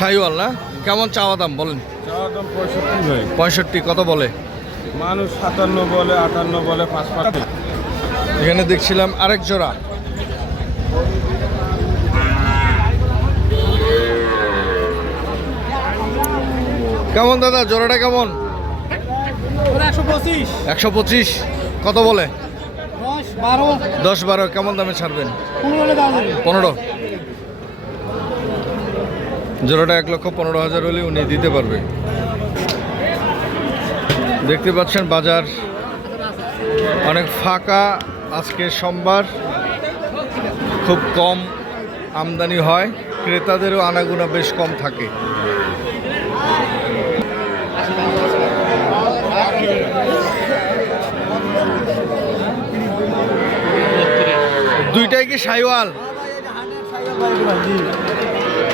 শাহিওয়াল না? কেমন চাওয়া দাম বলেন? চাওয়া দাম 65 ভাই। 65 কত বলে? মানুষ 57 বলে, 58 বলে, 5 এখানে দেখছিলাম আরেক জোড়া। কেমন দাদা জোড়াটা কেমন? 125 কত বলে? 10-12 কেমন দামে ছাড়বেন? 15 জোড়াটা 1,15,000 হলে উনি দিতে পারবে। দেখতে পাচ্ছেন বাজার অনেক ফাঁকা, আজকে সোমবার, খুব কম আমদানি হয়, ক্রেতাদেরও আনাগোনা বেশ কম থাকে। দুইটাই কি শাহিওয়াল?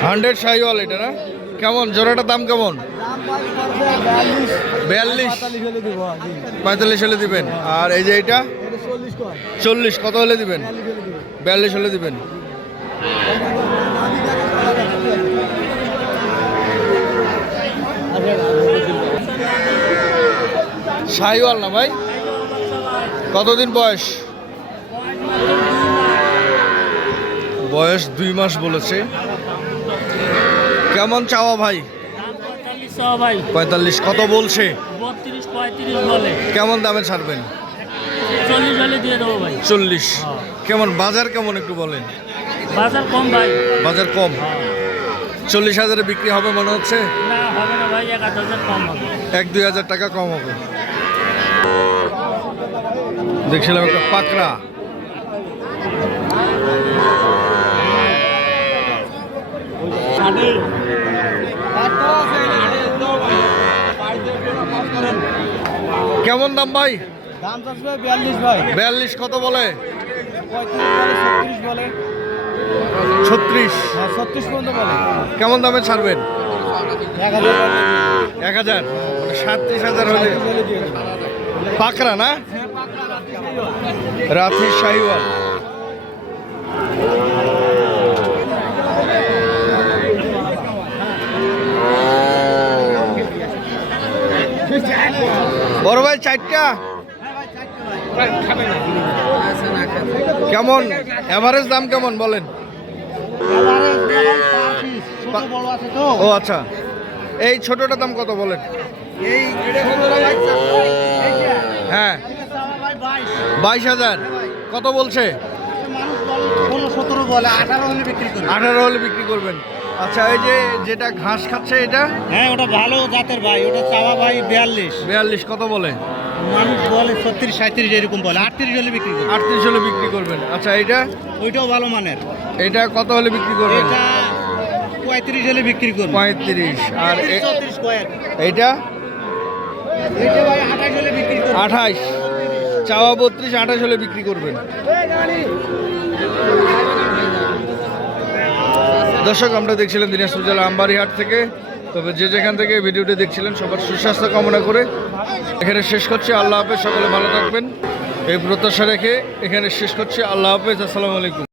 100 শাহিওয়াল এটা না? কেমন জোড়াটার দাম কেমন? 42-45 হলে দিবেন। আর এই যে এটা 40 কত হলে দিবেন? 42 হলে দিবেন। শাহিওয়াল না ভাই? কতদিন বয়স? বয়স 2 মাস বলেছে। কেমন চাওয়া ভাই? 45 কত বলছে? 32-35 বলে। কেমন দামে ছাড়বেন? 40 হলে দিয়ে দেবো ভাই। 40 কেমন? বাজার কেমন একটু বলেন। বাজার কম ভাই। বাজার কম? 40,000 বিক্রি হবে মনে হচ্ছে? না হবে না ভাই, 1,000 কম হবে। 1-2 হাজার টাকা কম হবে। দেখছিলাম একটা পাকড়া। কেমন দাম ভাই? দাম চাচ্ছে 42 ভাই। 42 কত বলে? 35 বলে, 36 বলে। 36 হ্যাঁ 36 পর্যন্ত বলে। কেমন দামে ছাড়বেন? 1000 1000 মানে 37,000 হলে বলে দিয়ে দেব। পাকড়া না? রাথি শাহিওয়াল। বড় ভাই 4টা কেমন? এভারেজ দাম কেমন বলেন? ছোট বড় আছে তো। ও আচ্ছা, এই ছোটটার দাম কত বলেন? এই হ্যাঁ 22,000 কত বলছে? মানুষ 16-17 বলে, 18 হলে বিক্রি করে। 18 হলে বিক্রি করবেন। আচ্ছা, এই যে যেটা ঘাস খাচ্ছে এটা? হ্যাঁ ওটা ভালো জাতের ভাই, ওটা চাওয়া ভাই 42। কত বলে? মানুষ বলে 36-37 এরকম বলে, 38 হলে বিক্রি করে। 38 হলে বিক্রি করবেন। আচ্ছা, এইটা? ওইটাও ভালো মানের। এটা কত হলে বিক্রি করবেন? এটা 35 হলে বিক্রি করবে। 35। আর 34 স্কয়ার। এইটা? এটা ভাই 28 হলে বিক্রি করবে। 28 চাওয়া 32, 28 হলে বিক্রি করবেন। দর্শক, আমরা দেখছিলাম দিনাজপুর জেলা আমবাড়িহাট থেকে। তবে যে যেখান থেকে ভিডিওটি দেখছিলেন সবার সুস্বাস্থ্য কামনা করে এখানে শেষ করছি। আল্লাহ হাফেজ, সকলে ভালো থাকবেন এই প্রত্যাশা রেখে এখানে শেষ করছি। আল্লাহ হাফেজ, আসসালামু আলাইকুম।